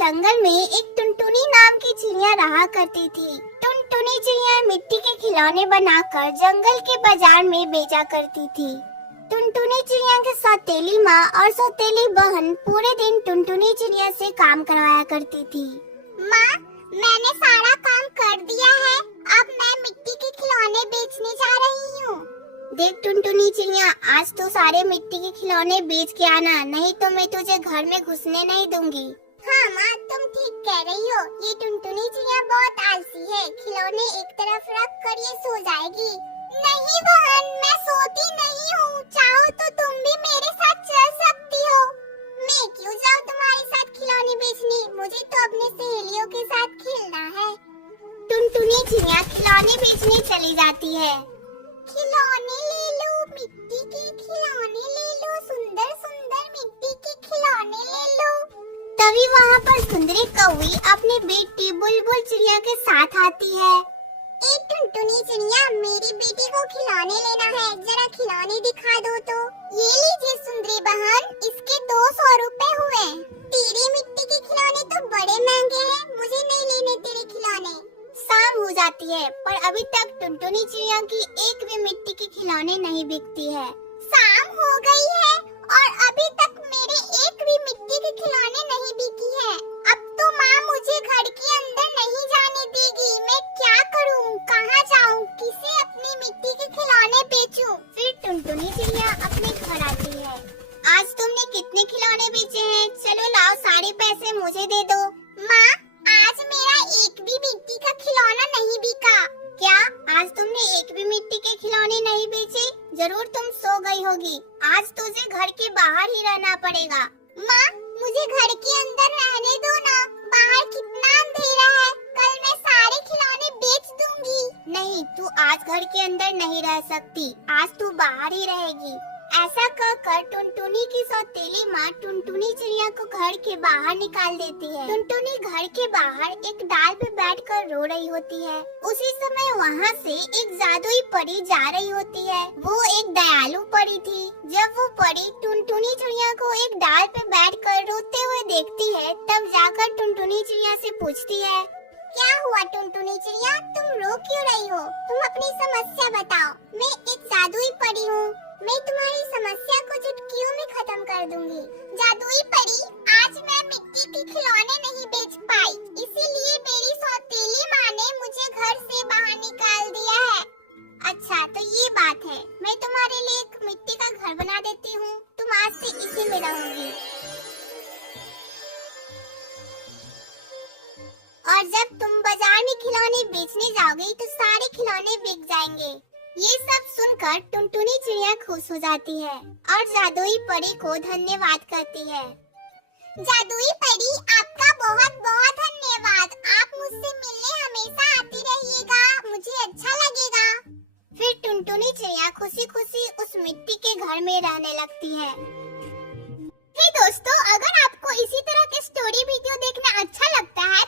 जंगल में एक टुनटुनी नाम की चिड़िया रहा करती थी। टुनटुनी चिड़िया मिट्टी के खिलौने बनाकर जंगल के बाजार में बेचा करती थी। टुनटुनी चिड़िया के सौतेली माँ और सौतेली बहन पूरे दिन टुनटुनी चिड़िया से काम करवाया करती थी। माँ, मैंने सारा काम कर दिया है, अब मैं मिट्टी के खिलौने बेचने जा रही हूँ। देख टुनटुनी चिड़िया, आज तो सारे मिट्टी के खिलौने बेच के आना, नहीं तो मैं तुझे घर में घुसने नहीं दूंगी। हाँ माँ, तुम ठीक कह रही हो, ये टुनटुनी चिड़िया बहुत आलसी है, खिलौने एक तरफ रख कर ये सो जाएगी। नहीं बहन, मैं सोती नहीं हूँ, चाहो तो तुम भी मेरे साथ चल सकती हो। मैं क्यों जाऊँ तुम्हारे साथ खिलौने बेचने, मुझे तो अपने सहेलियों के साथ खेलना है। टुनटुनी चिड़िया खिलौने बेचने चली जाती है। खिलौने ले लो, मिट्टी के खिलौने ले लो, सुंदर सुंदर मिट्टी के खिलौने ले लो। तभी वहाँ पर सुंदरी कौवी अपनी बेटी बुलबुल चिड़िया के साथ आती है। ए टुनटुनी चिड़िया, मेरी बेटी को खिलौने लेना है, जरा खिलौने दिखा दो तो। ये लीजिए सुंदरी बहन, इसके 200 रुपए हुए। तेरी मिट्टी के खिलौने तो बड़े महंगे हैं, मुझे नहीं लेने तेरे खिलौने। शाम हो जाती है पर अभी तक टुनटुनी चिड़िया की एक भी मिट्टी के खिलौने नहीं बिकती है। शाम हो गई है और अभी तक मेरे एक भी मिट्टी के खिलौने नहीं बिकी है। अब तो माँ मुझे घर के अंदर नहीं जाने देगी, मैं क्या करूँ, कहाँ जाऊँ, किसे अपनी मिट्टी के खिलौने बेचूं? फिर टुनटुनी चिड़िया अपने घर आती है। आज तुमने कितने खिलौने बेचे हैं? चलो लाओ, सारे पैसे मुझे दे दो। माँ, आज मेरा एक भी मिट्टी का खिलौना नहीं बिका। क्या आज तुमने एक भी मिट्टी के खिलौने नहीं बेचे? जरूर तुम सो गई होगी, आज तुझे घर के बाहर ही रहना पड़ेगा। माँ, मुझे घर के अंदर रहने दो ना, बाहर कितना अंधेरा है, कल मैं सारे खिलौने बेच दूंगी। नहीं, तू आज घर के अंदर नहीं रह सकती, आज तू बाहर ही रहेगी। ऐसा कहकर टुनटुनी की सौतेली माँ टुनटुनी चिड़िया को घर के बाहर निकाल देती है। टुनटुनी घर के बाहर एक डाल पे बैठकर रो रही होती है। उसी समय वहाँ से एक जादुई परी जा रही होती है। वो एक दयालु परी थी। जब वो परी टुनटुनी चिड़िया को एक डाल पे बैठकर रोते हुए देखती है, तब जाकर टुनटुनी चिड़िया से पूछती है, क्या हुआ टुनटुनी चिड़िया, तुम रो क्यों रही हो? तुम अपनी समस्या बताओ। मैं एक जादुई परी हूँ, मैं तुम्हारी समस्या को चुटकियों में खत्म कर दूंगी। जादुई परी, आज मैं मिट्टी के खिलौने नहीं बेच पाई, इसीलिए मेरी सौतेली माँ ने मुझे घर से बाहर निकाल दिया है। अच्छा तो ये बात है, मैं तुम्हारे लिए एक मिट्टी का घर बना देती हूँ, तुम आज से इसी में रहोगी। और जब तुम बाजार में खिलौने बेचने जाओगे तो सारे खिलौने बिक जाएंगे। ये सब सुनकर टुनटुनी चिड़िया खुश हो जाती है और जादुई परी को धन्यवाद करती है। जादुई परी, आपका बहुत बहुत धन्यवाद, आप मुझसे मिलने हमेशा आती रहिएगा, मुझे अच्छा लगेगा। फिर टुनटुनी चिड़िया खुशी खुशी उस मिट्टी के घर में रहने लगती है। दोस्तों, अगर आपको इसी तरह के स्टोरी वीडियो देखना अच्छा लगता है